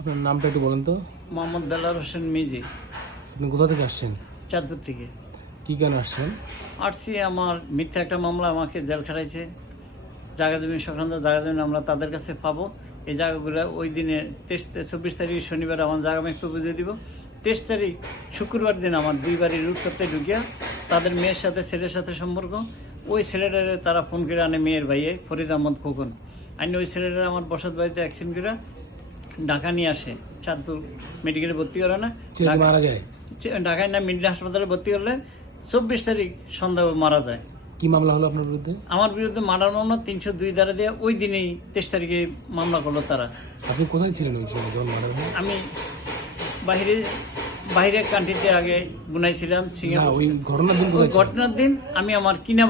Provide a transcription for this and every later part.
আপনার নামটা একটু বলেন তো। মোহাম্মদ দেলার হোসেন মিজি। আপনি কোথা থেকে আসছেন? চাঁদপুর থেকে কি কেন আসছেন? আসছি। আমার মিথ্যা একটা মামলা আমাকে জেল খাটাইছে। জায়গা জমি সংক্রান্ত জায়গা জমি আমরা তাদের কাছে পাবো। এই জায়গাগুলো ওই দিনে 24 তারিখ শনিবার আমার জায়গা আমি একটু বুঝিয়ে দিব। 23 তারিখ শুক্রবার দিন আমার দুই বাড়ি রুট করতে ঢুকিয়া তাদের মেয়ের সাথে ছেলের সাথে সম্পর্ক। ওই ছেলেটারে তারা ফোন করে আনে মেয়ের ভাইয়ে ফরিদ আহমদ খোকন। আইনি ওই ছেলেটারে আমার বসত বাড়িতে অ্যাক্সিডেন্ট করে ঢাকা নিয়ে আসে। চাঁদপুর মেডিকেলে ভর্তি করে না, মারা যায় ঢাকায় না মিডল হাসপাতালে ভর্তি করলে 24 তারিখ সন্ধ্যা মারা যায়। কি মামলা হলো আপনার বিরুদ্ধে? আমার বিরুদ্ধে মার্ডার মামলা 302 ধারা দিয়ে ওই দিনেই 23 তারিখে মামলা করলো তারা। আপনি কোথায় ছিলেন ওই সময় যখন মারা হলো? আমি বাইরে কান্ট্রিতে আগে গুনাইছিলাম সিঙ্গাপুর। ওই ঘটনার দিন কোথায় ছিলেন? ঘটনার দিন আমি আমার কিনা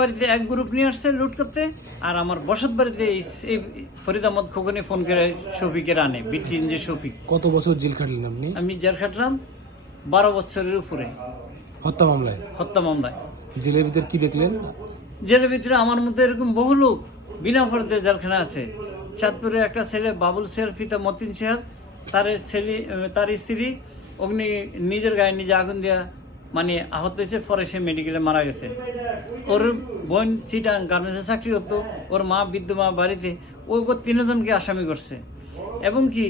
বাড়িতে এক গ্রুপ নিয়ে আসছে লুট করতে। আর আমার বসত বাড়িতে এই ফরিদ আহমদ খোকনে ফোন করে শফিকের আনে বিটিন যে শফিক। কত বছর জেল খাটলেন আপনি? আমি জেল খাটলাম 12 বছরের উপরে হত্যা মামলায়। জেলের ভিতর কি দেখলেন? জেলের ভিতরে আমার মতো এরকম বহু লোক বিনা অপরাধে জেলখানা আছে। চাঁদপুরের একটা ছেলে বাবুল সেহার পিতা মতিন সেহার, তার স্ত্রী অগ্নি নিজের গায়ে নিজে আগুন দেওয়া মানে আহত হয়েছে, পরে সে মেডিকেলে মারা গেছে। ওর বোন চিটাং গার্মেন্টসে চাকরি করতো, ওর মা বৃদ্ধ মা বাড়িতে। ও 3 জনকে আসামি করছে। এবং কি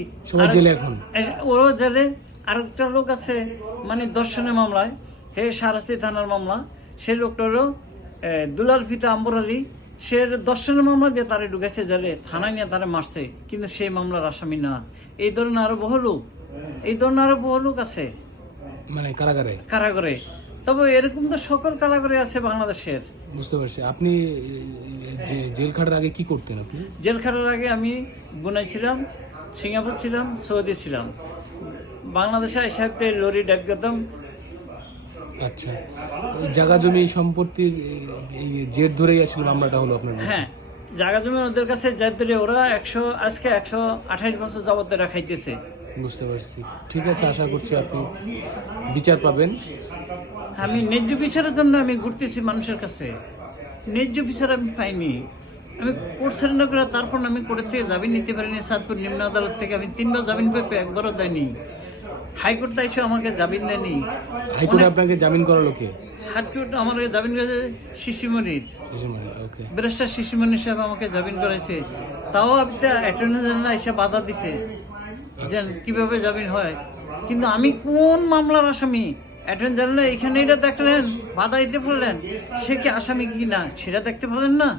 ওরও জেলে আরেকটা লোক আছে মানে দর্শনের মামলায়, হে সারাস্তি থানার মামলা। সেই লোকটারও দুলাল পিতা আম্বর আলী, সে দর্শনের মামলা দিয়ে তারা ঢুকেছে জেলে, থানায় নিয়ে তারা মারছে, কিন্তু সেই মামলার আসামি না। এই ধরনের আরো বহু লোক আছে মানে কারাগারে। তবে এরকম তো সকল কারাগারে আছে বাংলাদেশের। বুঝতে পারছি। আপনি জেল খাটার আগে কি করতেন? আপনি জেল খাটার আগে আমি বুনাইছিলাম, সিঙ্গাপুর ছিলাম, সৌদি ছিলাম। বাংলাদেশে সাহেবতে লরি ড্রাইভ করতাম। আচ্ছা, জায়গা জমি সম্পত্তির এই জের ধরেই আসলে মামলাটা হলো আপনার? হ্যাঁ, জায়গা জমি ওদের কাছে জের ধরে ওরা আজকে 128 বছর যাবত রাখাইতেছে। বুঝতে পারছি। ঠিক আছে, আশা করছি আপনি বিচার পাবেন। আমি ন্যায্য বিচারের জন্য আমি ঘুরতেছি মানুষের কাছে। ন্যায্য বিচার আমি পাইনি। আমি কোর্ট সারেন্ডার করে তারপর আমি কোর্ট থেকে জামিন নিতে পারিনি। চাঁদপুর নিম্ন আদালত থেকে আমি 3বার জামিন পেয়ে একবারও দেয়নি। হাইকোর্ট তাই আমাকে জামিন দেয়নি। হাইকোর্টে আপনাকে জামিন করালো কে? হাইকোর্ট আমাকে জামিন করেছে শিশিমণির ব্যারিস্টার শিশিমণি সাহেব আমাকে জামিন করেছে। তাও আপনি অ্যাটর্নি জেনারেল এসে বাধা দিছে যে কিভাবে জামিন হয়। কিন্তু আমি কোন মামলার আসামি? অ্যাটর্নি জেনারেল এখানে এটা দেখলেন, বাধা দিতে পারলেন, সে কি আসামি কি না সেটা দেখতে পারলেন না।